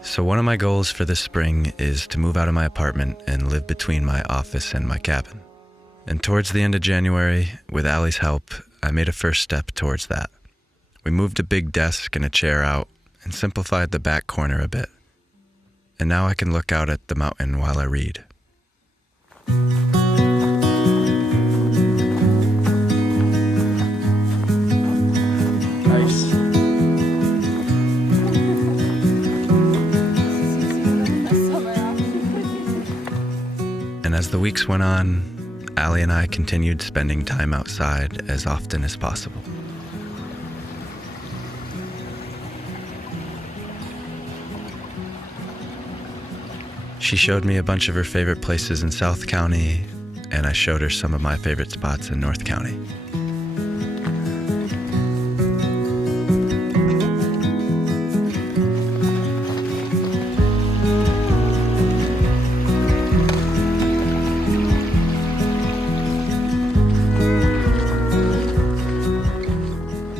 So one of my goals for this spring is to move out of my apartment and live between my office and my cabin. And towards the end of January, with Allie's help, I made a first step towards that. We moved a big desk and a chair out and simplified the back corner a bit. And now I can look out at the mountain while I read. Nice. And as the weeks went on, Allie and I continued spending time outside as often as possible. She showed me a bunch of her favorite places in South County, and I showed her some of my favorite spots in North County.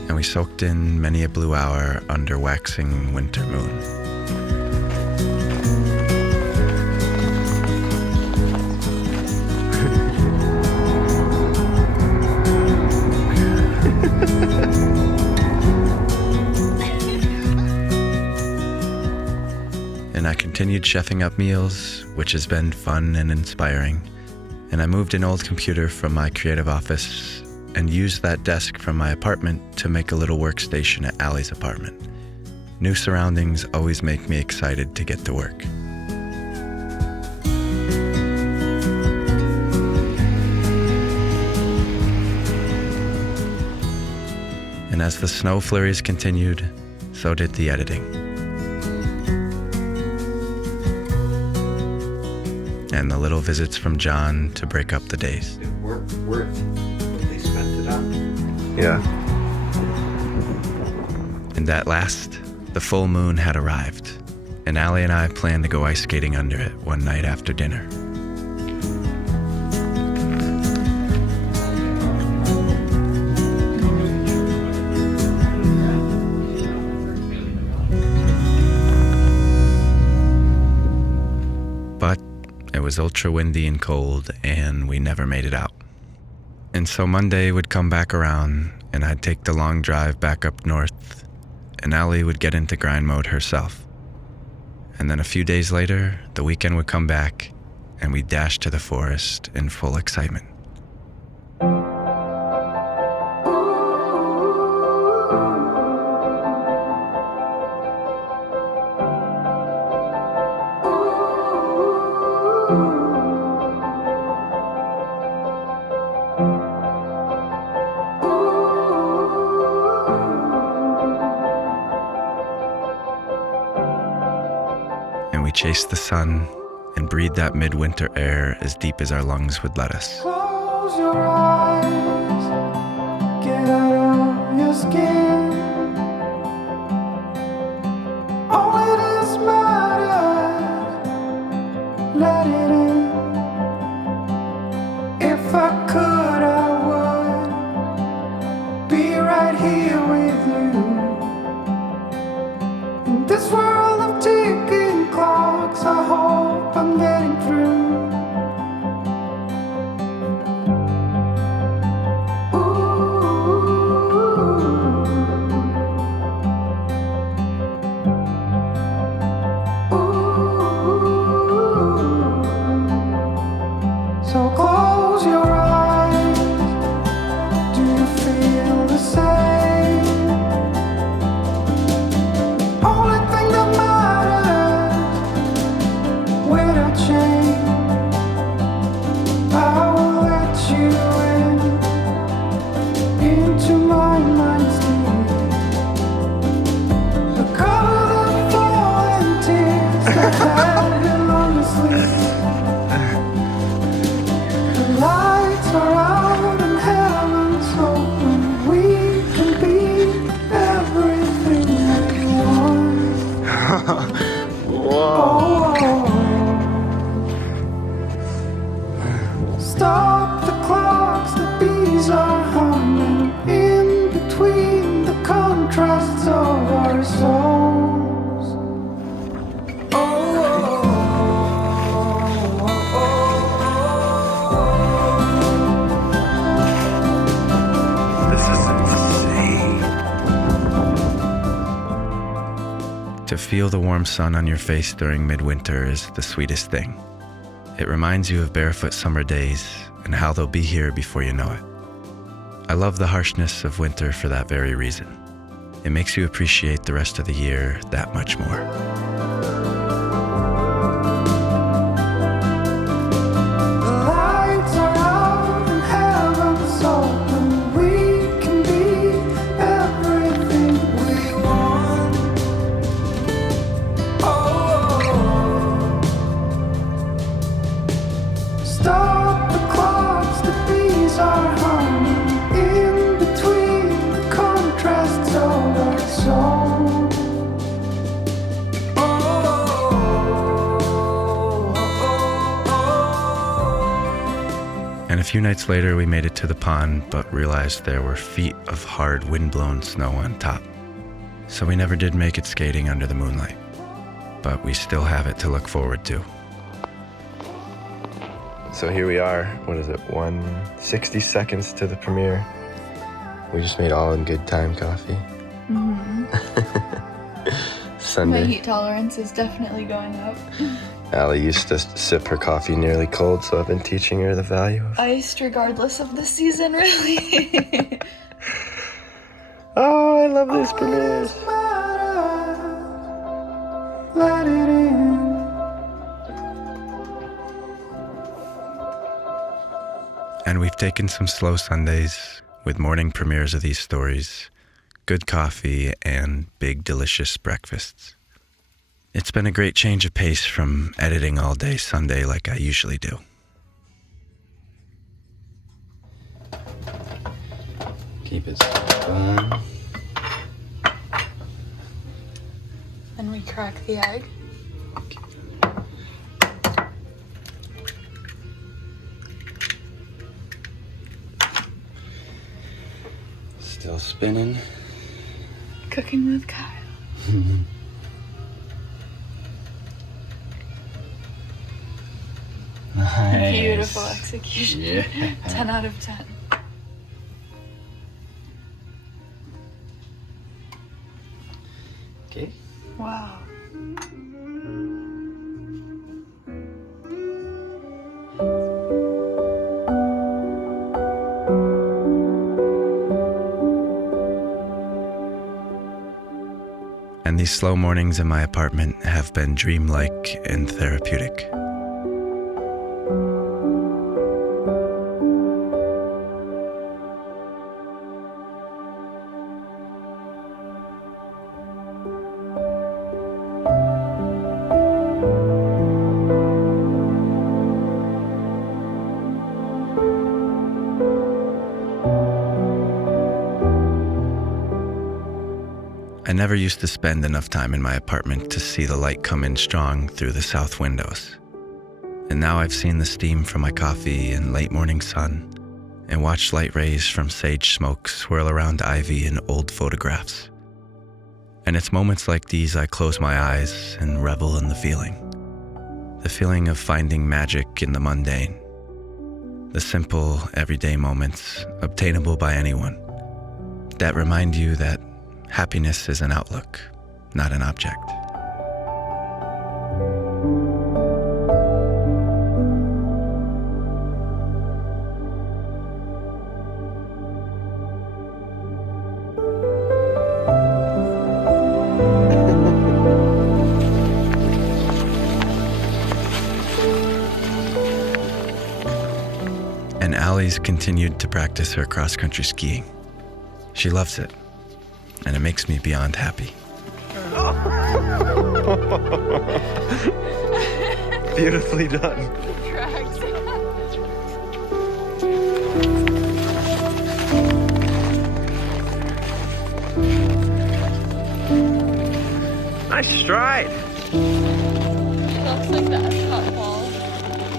And we soaked in many a blue hour under waxing winter moon. And I continued chefing up meals, which has been fun and inspiring. And I moved an old computer from my creative office and used that desk from my apartment to make a little workstation at Allie's apartment. New surroundings always make me excited to get to work. And as the snow flurries continued, so did the editing. And the little visits from John to break up the days. It worked worth what they spent it on. Yeah. And at last, the full moon had arrived, and Allie and I planned to go ice skating under it one night after dinner. But it was ultra windy and cold, and we never made it out. And so Monday would come back around, and I'd take the long drive back up north, and Allie would get into grind mode herself. And then a few days later, the weekend would come back, and we'd dash to the forest in full excitement. And we chased the sun and breathed that midwinter air as deep as our lungs would let us. Close your eyes, get out of your skin. All it is matters, let it in. If I could, I would be right here with you. In this world of ticking clocks, I hope I'm getting through. So close your eyes. Do you feel the same? To feel the warm sun on your face during midwinter is the sweetest thing. It reminds you of barefoot summer days and how they'll be here before you know it. I love the harshness of winter for that very reason. It makes you appreciate the rest of the year that much more. The lights are out and heaven's open. We can be everything we want. Oh, stop the clocks, the bees are humming. In between the contrasts of our song. And a few nights later, we made it to the pond, but realized there were feet of hard wind-blown snow on top. So we never did make it skating under the moonlight. But we still have it to look forward to. So here we are. What is it? 160 seconds to the premiere. We just made all in good time coffee. Mm-hmm. Sunday. My heat tolerance is definitely going up. Allie used to sip her coffee nearly cold, so I've been teaching her the value of Iced regardless of the season, really. Oh, I love these premieres. Let it in. And we've taken some slow Sundays with morning premieres of these stories, good coffee, and big delicious breakfasts. It's been a great change of pace from editing all day Sunday like I usually do. Keep it going. Then we crack the egg. Still spinning. Cooking with Kyle. Nice. Beautiful execution. Yeah. 10 out of 10. Okay. Wow. And these slow mornings in my apartment have been dreamlike and therapeutic. I never used to spend enough time in my apartment to see the light come in strong through the south windows. And now I've seen the steam from my coffee and late morning sun, and watched light rays from sage smoke swirl around ivy and old photographs. And it's moments like these I close my eyes and revel in the feeling. The feeling of finding magic in the mundane. The simple, everyday moments obtainable by anyone that remind you that happiness is an outlook, not an object. And Allie's continued to practice her cross-country skiing. She loves it, and it makes me beyond happy. Beautifully done. Nice stride. It looks like the Epcot ball.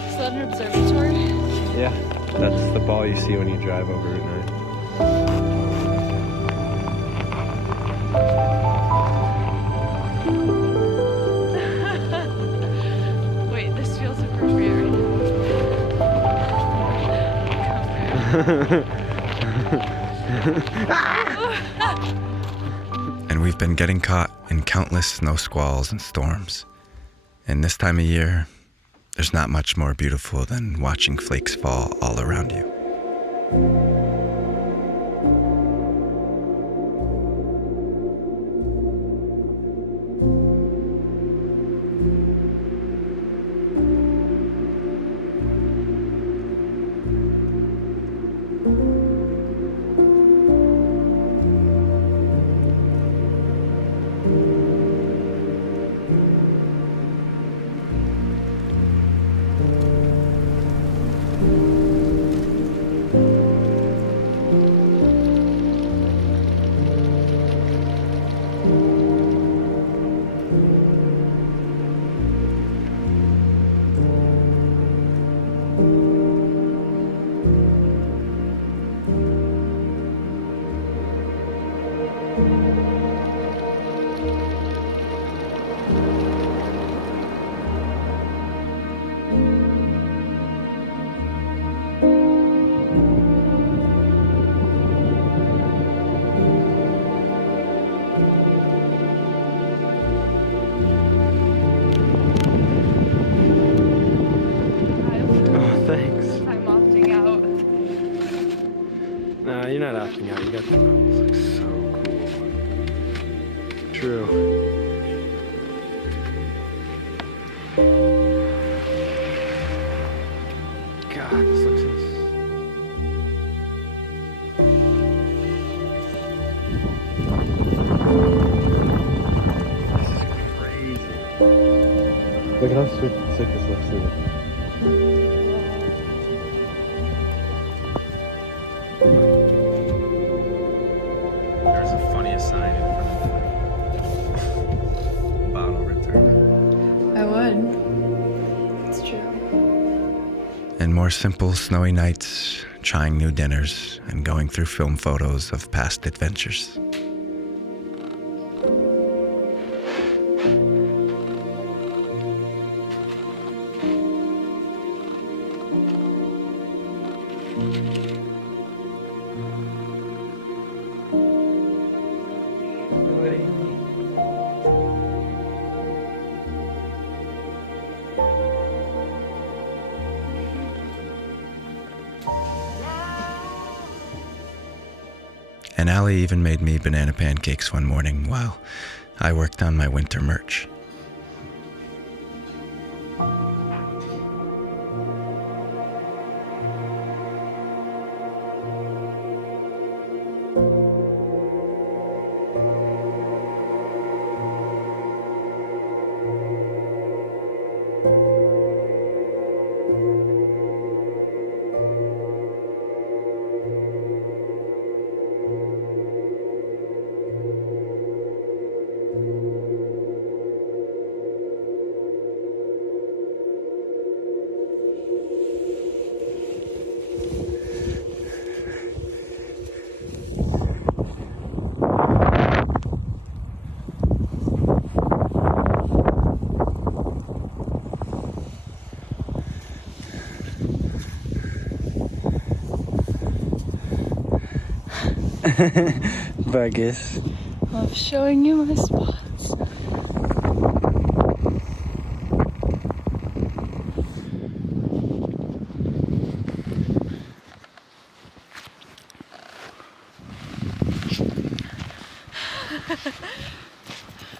Is that an observatory? Yeah, that's the ball you see when you drive over Route 9. Wait, this feels appropriate. Come here. And and we've been getting caught in countless snow squalls and storms. And this time of year, there's not much more beautiful than watching flakes fall all around you. Thanks. I'm opting out. Nah, you're not opting out. You got the mountains. Looks so cool. True. God, this looks This is crazy. Look at how sick this looks. There's a funniest sign in front of the bottle return. I would. It's true. And more simple snowy nights, trying new dinners, and going through film photos of past adventures. And Allie even made me banana pancakes one morning while I worked on my winter merch. Vegas. Love showing you my spots.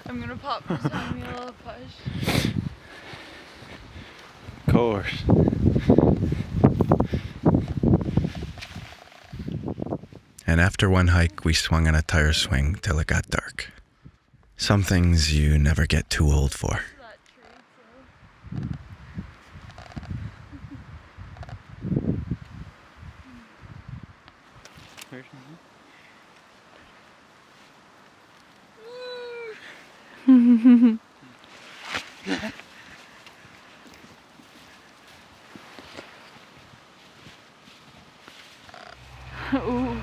I'm gonna pop this on me a little push. Of course. And after one hike, we swung on a tire swing till it got dark. Some things you never get too old for. That tree too. Ooh.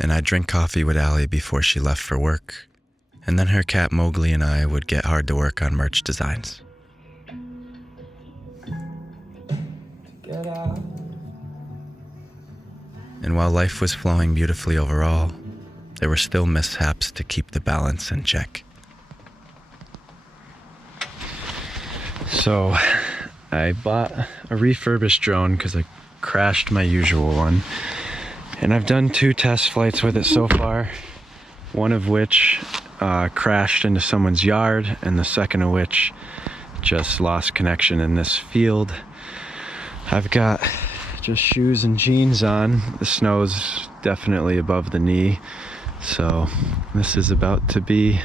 and I'd drink coffee with Allie before she left for work, and then her cat Mowgli and I would get hard to work on merch designs. Get out. And while life was flowing beautifully overall, there were still mishaps to keep the balance in check. So I bought a refurbished drone because I crashed my usual one. And I've done 2 test flights with it so far, one of which crashed into someone's yard, and the second of which just lost connection in this field. I've got just shoes and jeans on. The snow's definitely above the knee, so this is about to be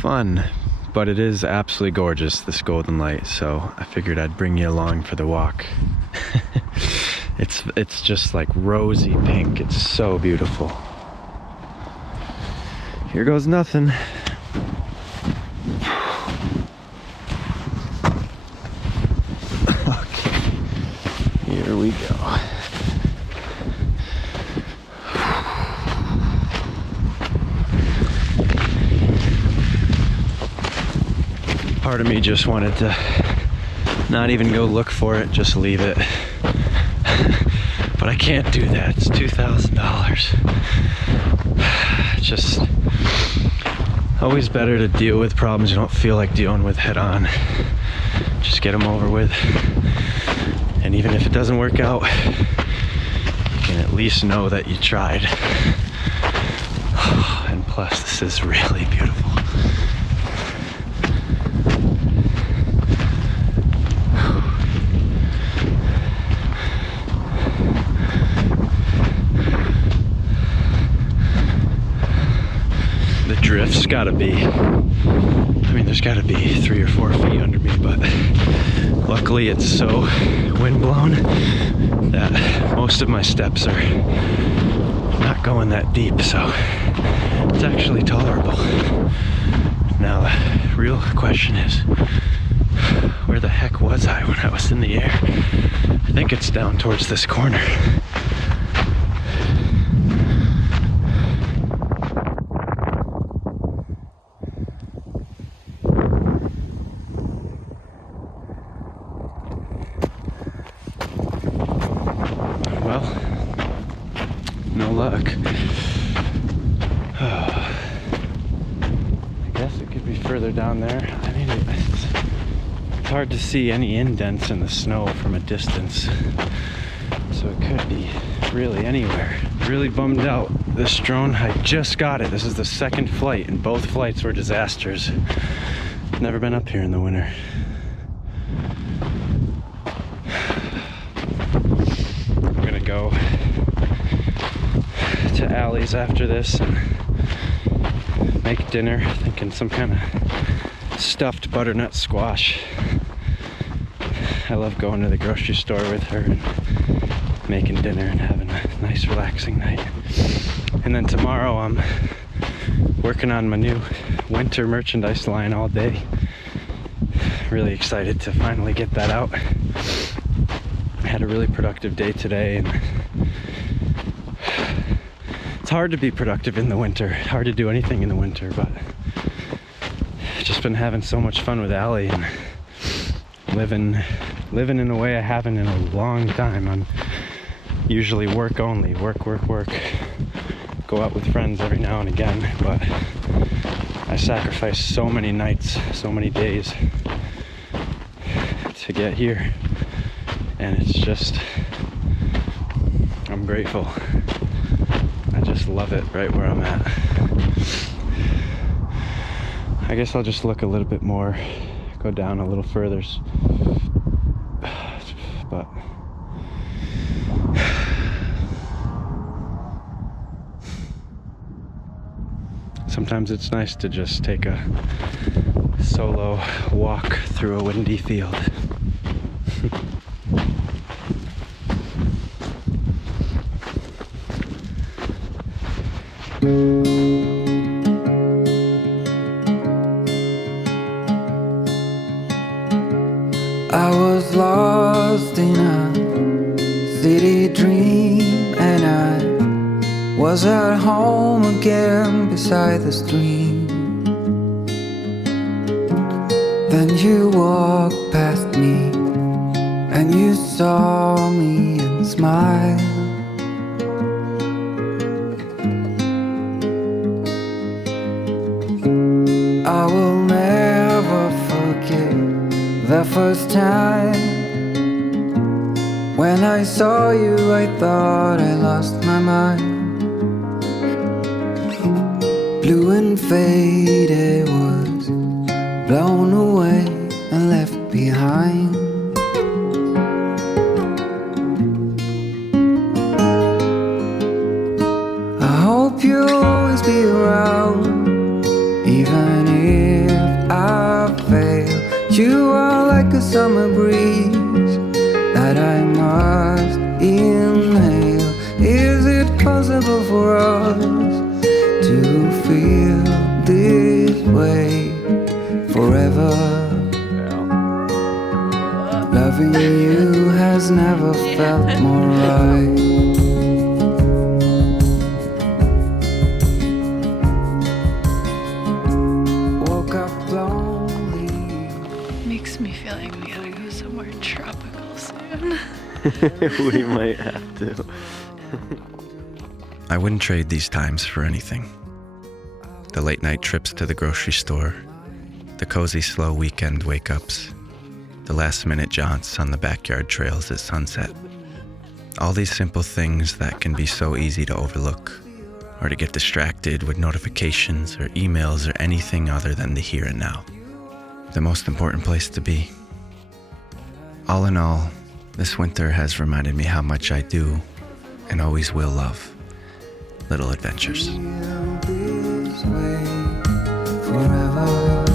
fun. But it is absolutely gorgeous, this golden light, so I figured I'd bring you along for the walk. It's just like rosy pink. It's so beautiful. Here goes nothing. Okay, here we go. Part of me just wanted to not even go look for it, just leave it. But I can't do that. It's $2,000. It's just always better to deal with problems you don't feel like dealing with head on. Just get them over with. And even if it doesn't work out, you can at least know that you tried. And plus, this is really beautiful. Drift's gotta be, there's gotta be 3 or 4 feet under me, but luckily it's so windblown that most of my steps are not going that deep, so it's actually tolerable. Now the real question is, where the heck was I when I was in the air? I think it's down towards this corner. No luck. I guess it could be further down there. It's hard to see any indents in the snow from a distance, so it could be really anywhere. Really bummed out. This drone, I just got it. This is the second flight, and both flights were disasters. Never been up here in the winter. I'm gonna go to Allie's after this and make dinner, thinking some kind of stuffed butternut squash. I love going to the grocery store with her and making dinner and having a nice relaxing night. And then tomorrow I'm working on my new winter merchandise line all day. Really excited to finally get that out. I had a really productive day today, and it's hard to be productive in the winter. Hard to do anything in the winter, but I've just been having so much fun with Allie and living in a way I haven't in a long time. I'm usually work only, work. Go out with friends every now and again, but I sacrifice so many nights, so many days to get here, and it's just, I'm grateful. I just love it right where I'm at. I guess I'll just look a little bit more, go down a little further, but sometimes it's nice to just take a solo walk through a windy field. I was lost in a city dream, and I was was at home again beside the stream. Then you walked past me, and you saw me and smiled. I will never forget the first time when I saw you. I thought I lost my mind. Blue and faded was blown away and left behind. I hope you'll always be around, even if I fail. You are like a summer breeze that I must inhale. Is it possible for us to feel this way forever? Loving you has never felt more right. Woke up lonely. Makes me feel like we gotta go somewhere tropical soon. We might have to. I wouldn't trade these times for anything. The late night trips to the grocery store, the cozy slow weekend wake-ups, the last-minute jaunts on the backyard trails at sunset. All these simple things that can be so easy to overlook, or to get distracted with notifications or emails or anything other than the here and now. The most important place to be. All in all, this winter has reminded me how much I do and always will love little adventures. Feel this way forever.